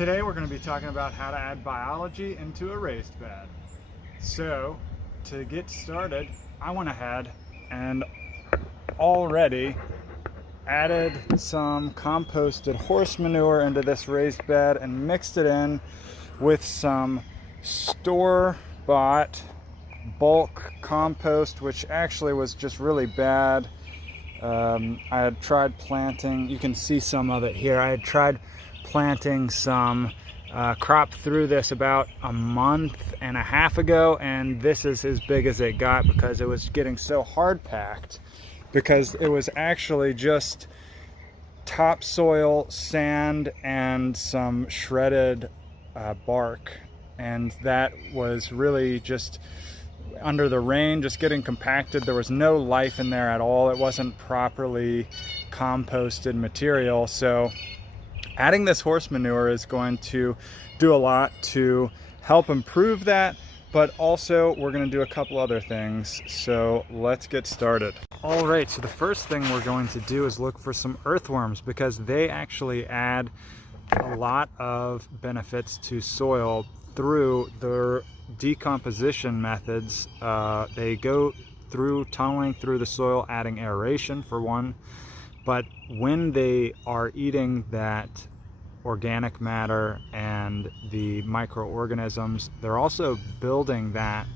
Today we're going to be talking about how to add biology into a raised bed. So to get started, I went ahead and already added some composted horse manure into this raised bed and mixed it in with some store-bought bulk compost, which actually was just really bad. I had tried planting, you can see some of it here. I had tried planting some crop through this about a month and a half ago, and this is as big as it got because it was getting so hard packed, because it was actually just topsoil, sand, and some shredded bark, and that was really just under the rain, just getting compacted. There was no life in there at all. It wasn't properly composted material. So adding this horse manure is going to do a lot to help improve that, but also we're going to do a couple other things. So let's get started. All right, so the first thing we're going to do is look for some earthworms, because they actually add a lot of benefits to soil through their decomposition methods. They go through tunneling through the soil, adding aeration for one, but when they are eating that organic matter and the microorganisms, they're also building that,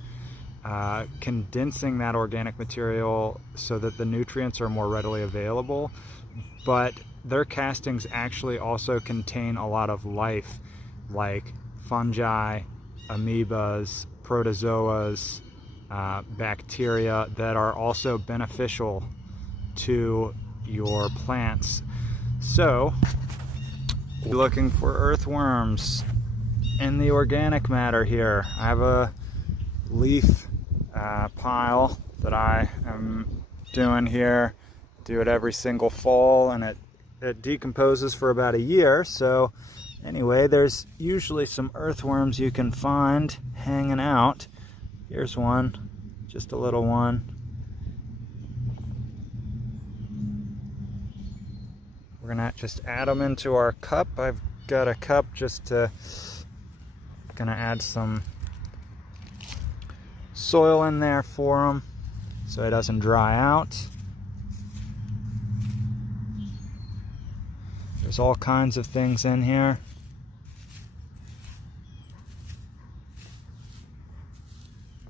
condensing that organic material so that the nutrients are more readily available. But their castings actually also contain a lot of life, like fungi, amoebas, protozoas, bacteria that are also beneficial to your plants. So we're looking for earthworms in the organic matter here. I have a leaf pile that I am doing here. Do it every single fall, and it decomposes for about a year. So anyway, there's usually some earthworms you can find hanging out. Here's one, just a little one. We're gonna just add them into our cup. I've got a cup just to, gonna add some soil in there for them so it doesn't dry out. There's all kinds of things in here.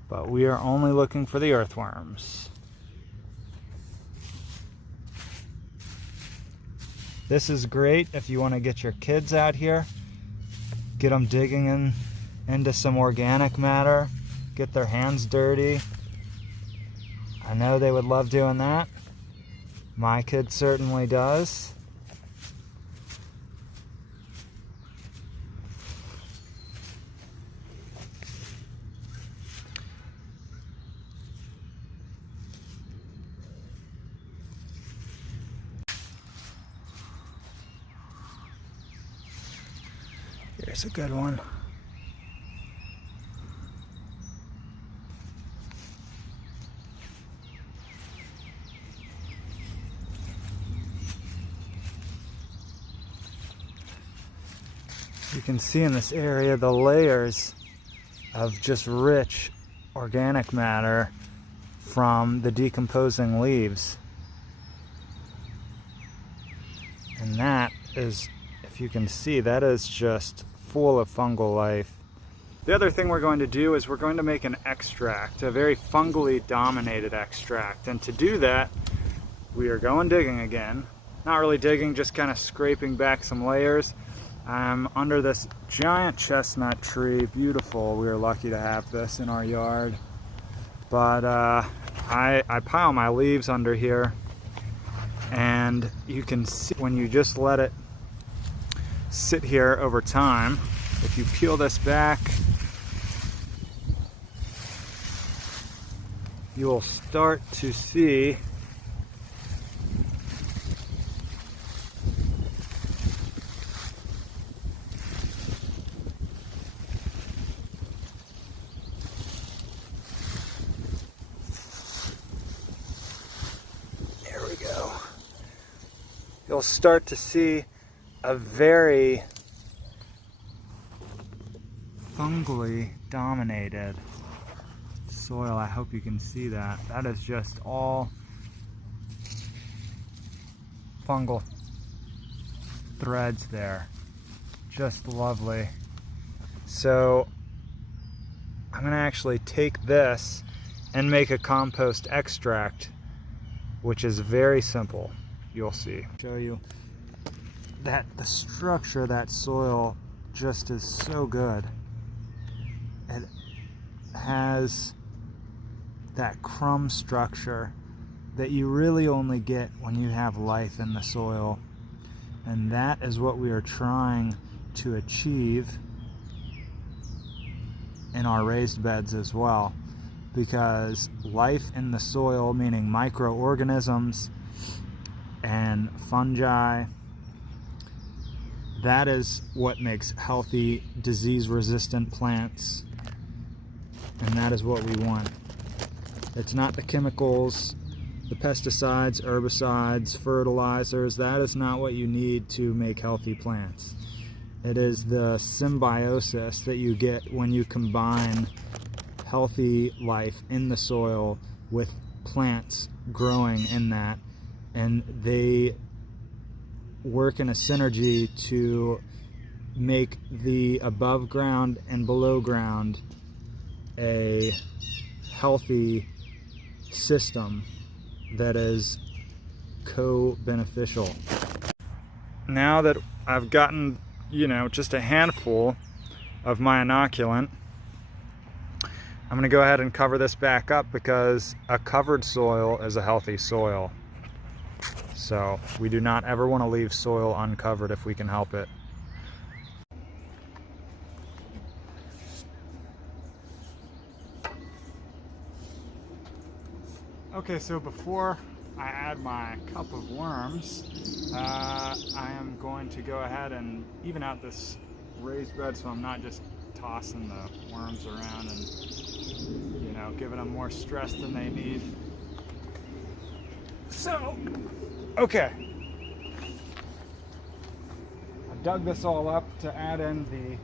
But we are only looking for the earthworms. This is great if you want to get your kids out here, get them digging into some organic matter, get their hands dirty. I know they would love doing that. My kid certainly does. Here's a good one. You can see in this area the layers of just rich organic matter from the decomposing leaves. And that is, if you can see, that is just full of fungal life. The other thing we're going to do is we're going to make an extract, a very fungally dominated extract. And to do that, we are going digging again. Not really digging, just kind of scraping back some layers. I'm under this giant chestnut tree, beautiful. We are lucky to have this in our yard. But I pile my leaves under here, and you can see when you just let it sit here over time, if you peel this back, you will start to see you'll start to see a very fungally dominated soil. I hope you can see that. That is just all fungal threads there. Just lovely. So I'm gonna actually take this and make a compost extract, which is very simple. You'll see. Show you that the structure of that soil just is so good. It has that crumb structure that you really only get when you have life in the soil. And that is what we are trying to achieve in our raised beds as well. Because life in the soil, meaning microorganisms and fungi, that is what makes healthy, disease-resistant plants. And that is what we want. It's not the chemicals, the pesticides, herbicides, fertilizers. That is not what you need to make healthy plants. It is the symbiosis that you get when you combine healthy life in the soil with plants growing in that, and they work in a synergy to make the above ground and below ground a healthy system that is co-beneficial. Now that I've gotten, just a handful of my inoculant, I'm going to go ahead and cover this back up, because a covered soil is a healthy soil. So we do not ever want to leave soil uncovered if we can help it. Okay, so before I add my cup of worms, I am going to go ahead and even out this raised bed so I'm not just tossing the worms around and, giving them more stress than they need. So, okay. I dug this all up to add in the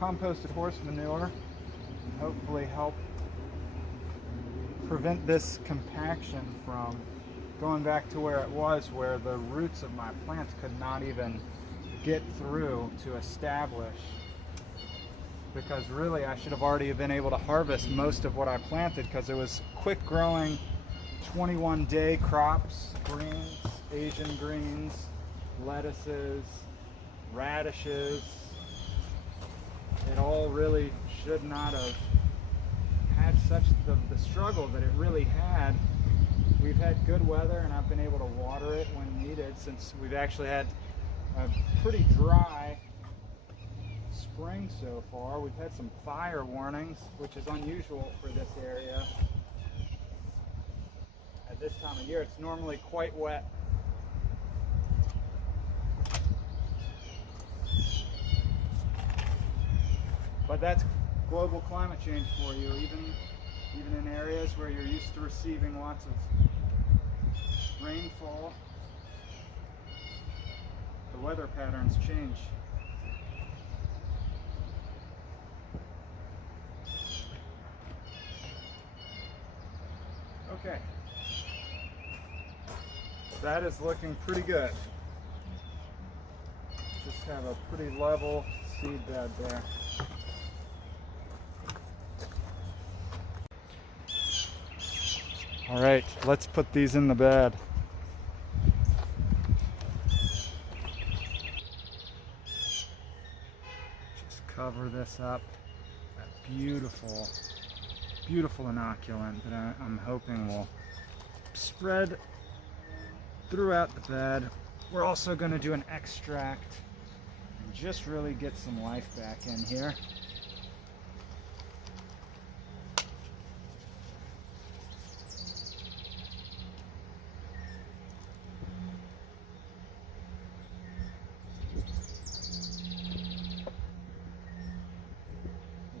composted horse manure and hopefully help prevent this compaction from going back to where it was, where the roots of my plants could not even get through to establish, because really I should have already been able to harvest most of what I planted, because it was quick growing 21-day crops, greens, Asian greens, lettuces, radishes. It all really should not have had such the struggle that it really had. We've had good weather and I've been able to water it when needed, since we've actually had a pretty dry spring so far. We've had some fire warnings, which is unusual for this area. At this time of year, it's normally quite wet. But that's global climate change for you, even in areas where you're used to receiving lots of rainfall. The weather patterns change. Okay, that is looking pretty good. Just have a pretty level seed bed there. All right, let's put these in the bed. Just cover this up. That beautiful, beautiful inoculant that I'm hoping will spread throughout the bed. We're also going to do an extract and just really get some life back in here.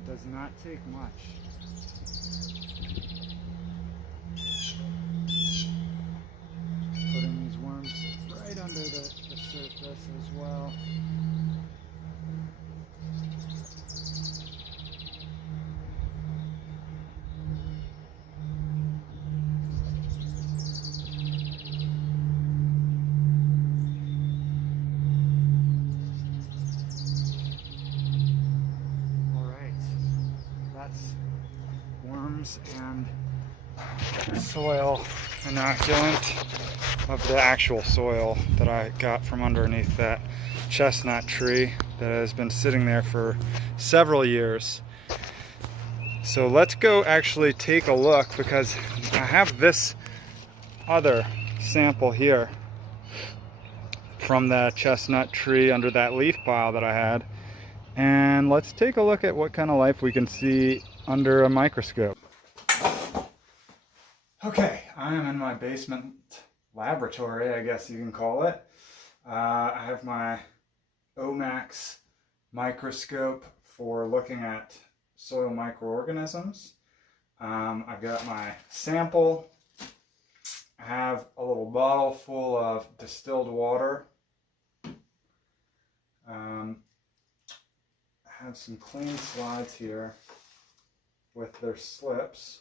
Does not take much. Putting these worms right under the surface as well. worms and soil inoculant of the actual soil that I got from underneath that chestnut tree that has been sitting there for several years. So let's go actually take a look, because I have this other sample here from the chestnut tree under that leaf pile that I had. And let's take a look at what kind of life we can see under a microscope. Okay, I am in my basement laboratory, I guess you can call it. I have my Omax microscope for looking at soil microorganisms. I've got my sample. I have a little bottle full of distilled water. I have some clean slides here with their slips.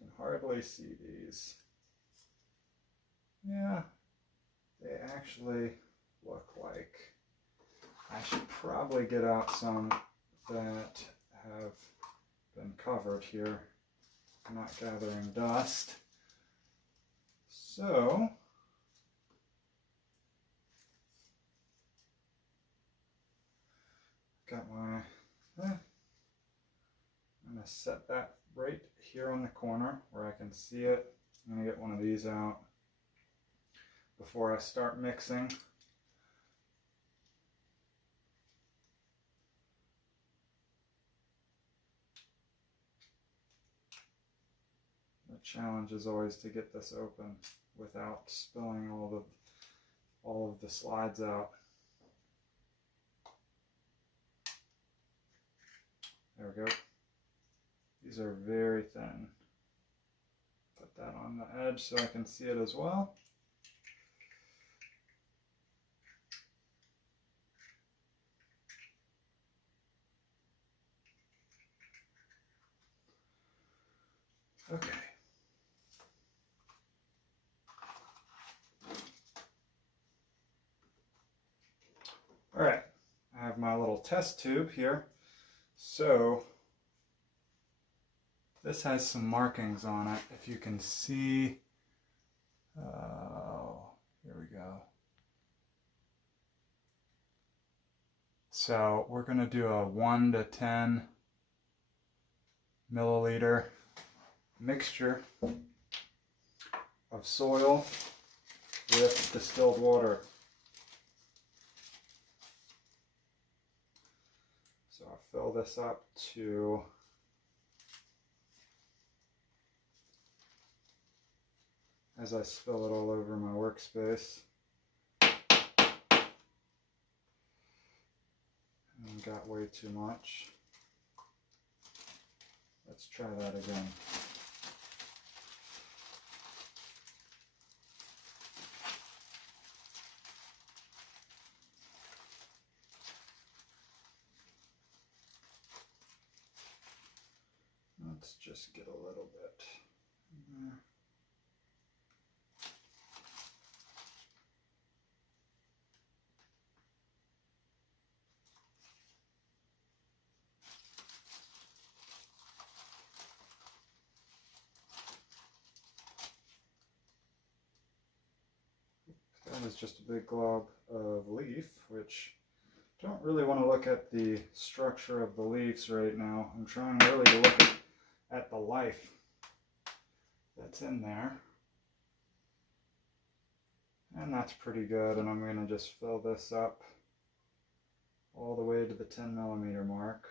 You can hardly see these. Yeah, they actually look like. I should probably get out some that have been covered here. I'm not gathering dust. So, got my, I'm going to set that right here on the corner where I can see it. I'm going to get one of these out before I start mixing. The challenge is always to get this open without spilling all of the slides out. There we go. These are very thin. Put that on the edge so I can see it as well. Okay. All right, I have my little test tube here. So this has some markings on it. If you can see, here we go. So we're going to do a 1 to 10 milliliter mixture of soil with distilled water. So I'll fill this up to as I spill it all over my workspace. And got way too much. Let's try that again. Let's just get a little bit in there. That is just a big glob of leaf, which I don't really want to look at the structure of the leaves right now. I'm trying really to look at the life that's in there. And that's pretty good, and I'm going to just fill this up all the way to the 10 millimeter mark.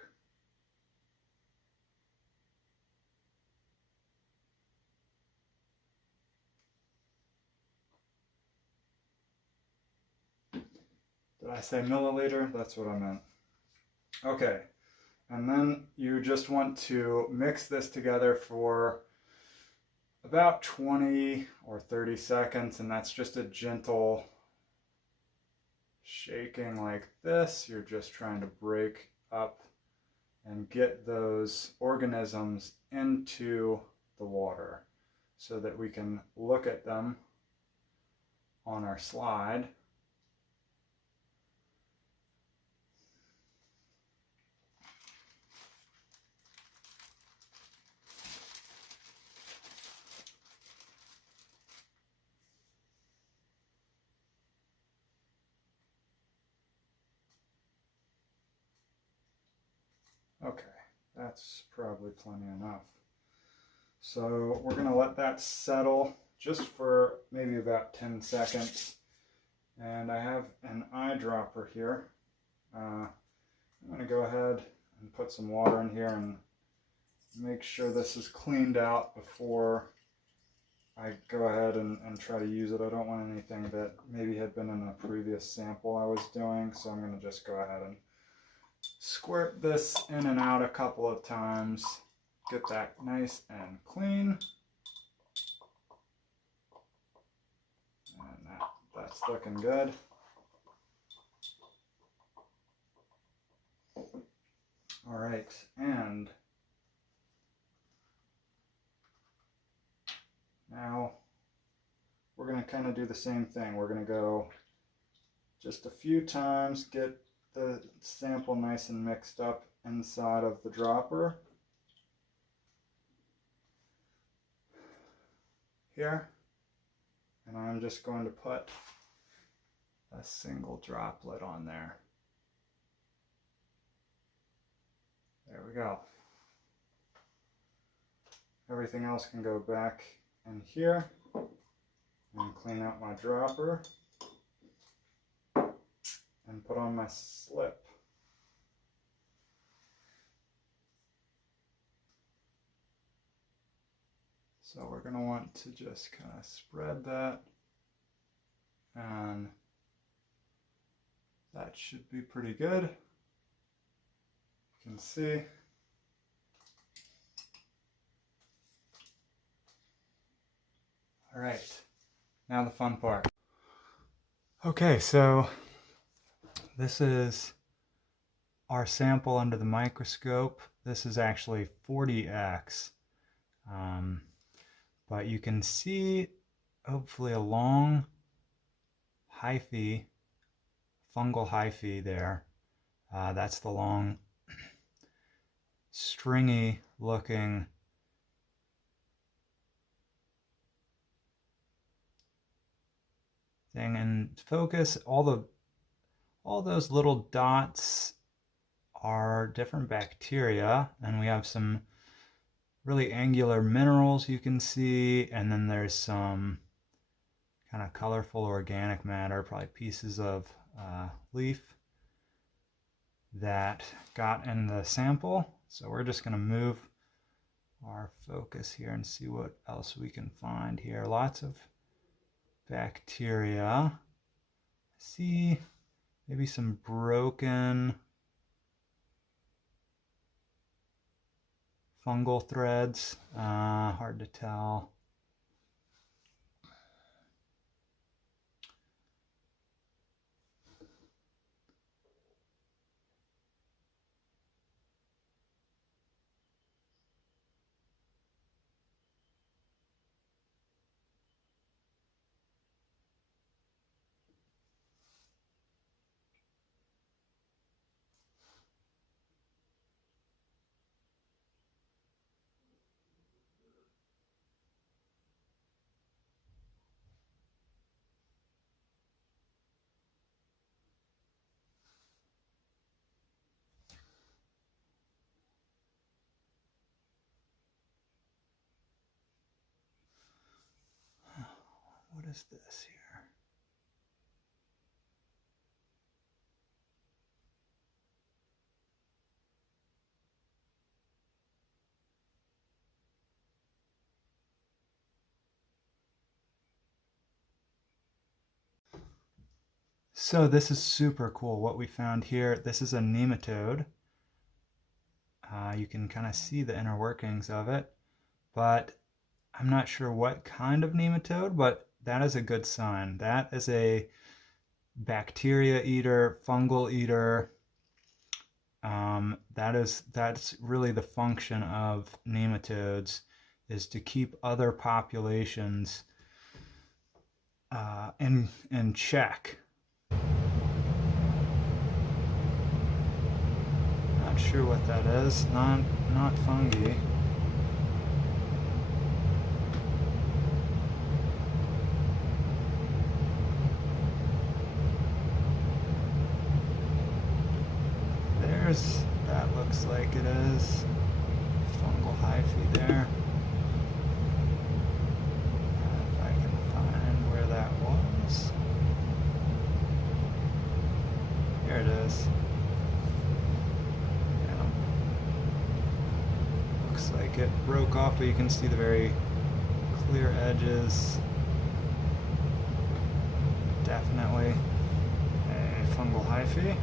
Did I say milliliter? That's what I meant. Okay, and then you just want to mix this together for about 20 or 30 seconds, and that's just a gentle shaking like this. You're just trying to break up and get those organisms into the water so that we can look at them on our slide. Okay, that's probably plenty enough. So we're going to let that settle just for maybe about 10 seconds. And I have an eyedropper here. I'm going to go ahead and put some water in here and make sure this is cleaned out before I go ahead and try to use it. I don't want anything that maybe had been in a previous sample I was doing, so I'm going to just go ahead and squirt this in and out a couple of times. Get that nice and clean. And that's looking good. All right, and now we're going to kind of do the same thing. We're going to go just a few times, get the sample nice and mixed up inside of the dropper here. And I'm just going to put a single droplet on there. There we go. Everything else can go back in here and clean out my dropper and put on my slip. So we're going to want to just kind of spread that, and that should be pretty good. You can see. All right, now the fun part. Okay, so this is our sample under the microscope. This is actually 40x. But you can see hopefully a long hyphae, fungal hyphae there. That's the long, stringy looking thing. And focus, all those little dots are different bacteria, and we have some really angular minerals you can see, and then there's some kind of colorful organic matter, probably pieces of leaf that got in the sample. So we're just going to move our focus here and see what else we can find here. Lots of bacteria. See maybe some broken fungal threads, hard to tell. What is this here? So this is super cool what we found here. This is a nematode. You can kind of see the inner workings of it, but I'm not sure what kind of nematode, but that is a good sign. That is a bacteria eater, fungal eater. That's really the function of nematodes, is to keep other populations in check. Not sure what that is. Not fungi. That Looks like it is. Fungal hyphae there. If I can find where that was. Here it is. Yeah. Looks like it broke off, but you can see the very clear edges. Definitely a fungal hyphae.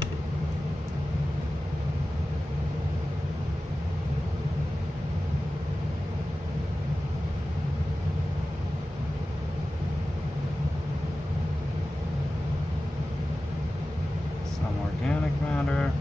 Some organic matter.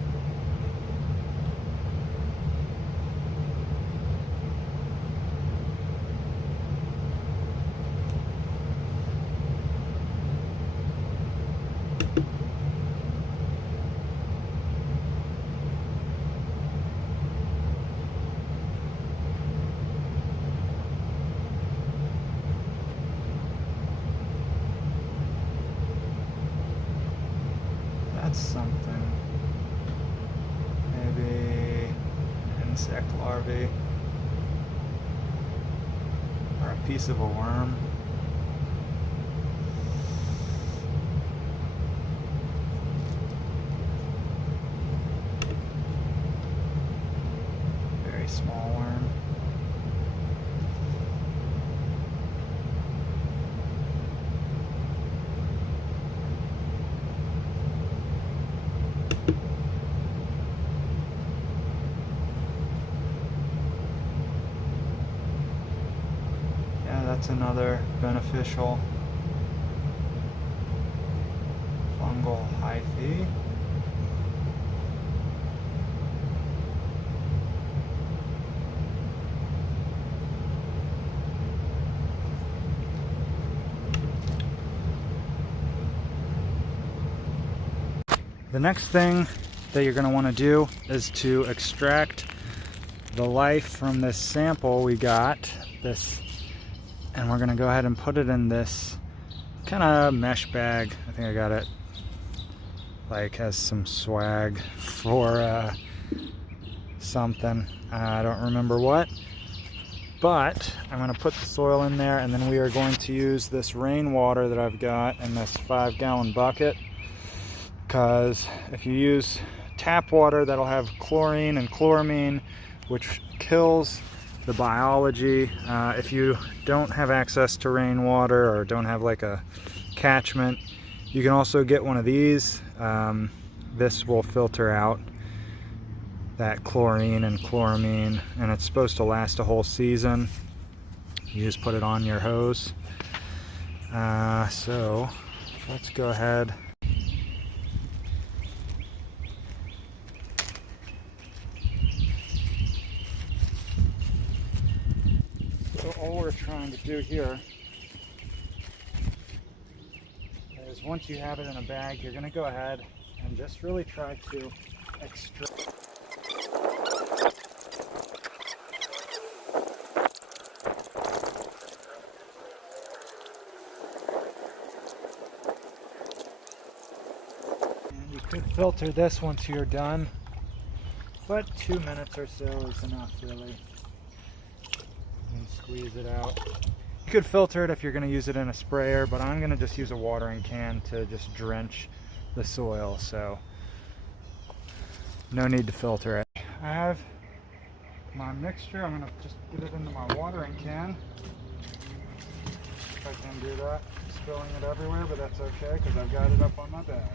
That's something. Maybe an insect larvae or a piece of a worm. Very small worm. That's another beneficial fungal hyphae. The next thing that you're going to want to do is to extract the life from this sample we got, and we're going to go ahead and put it in this kind of mesh bag. I think I got it like has some swag for something. I don't remember what, but I'm going to put the soil in there, and then we are going to use this rainwater that I've got in this 5-gallon bucket, because if you use tap water, that'll have chlorine and chloramine, which kills the biology. If you don't have access to rainwater or don't have like a catchment, you can also get one of these. This will filter out that chlorine and chloramine, and it's supposed to last a whole season. You just put it on your hose. So let's go ahead. So all we're trying to do here is, once you have it in a bag, you're going to go ahead and just really try to extract. And you could filter this once you're done, but 2 minutes or so is enough, really. And squeeze it out. You could filter it if you're going to use it in a sprayer, but I'm going to just use a watering can to just drench the soil, so no need to filter it. I have my mixture. I'm going to just get it into my watering can. If I can do that. Spilling it everywhere, but that's okay because I've got it up on my bed.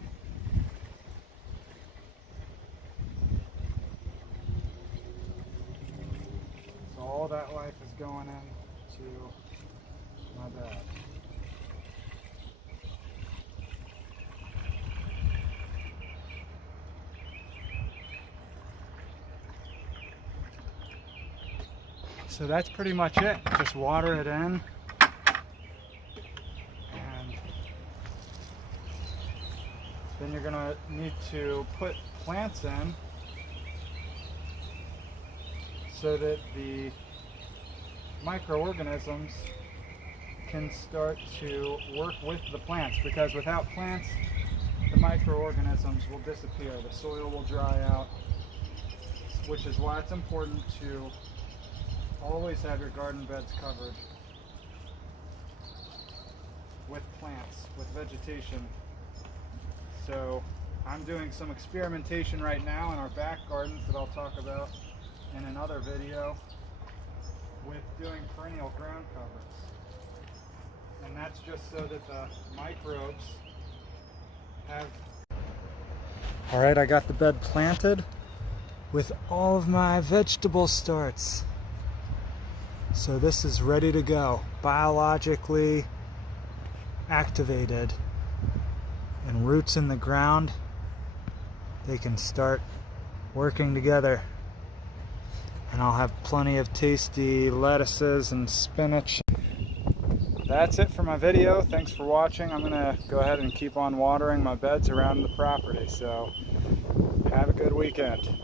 So all that life is going into my bed. So that's pretty much it. Just water it in. And then you're gonna need to put plants in so that the microorganisms can start to work with the plants, because without plants, the microorganisms will disappear. The soil will dry out. which is why it's important to always have your garden beds covered with plants, with vegetation. So I'm doing some experimentation right now in our back gardens that I'll talk about in another video with doing perennial ground covers. And that's just so that the microbes have... Alright, I got the bed planted with all of my vegetable starts. So this is ready to go, biologically activated, and roots in the ground. They can start working together, and I'll have plenty of tasty lettuces and spinach. That's it for my video. Thanks for watching. I'm gonna go ahead and keep on watering my beds around the property, so have a good weekend.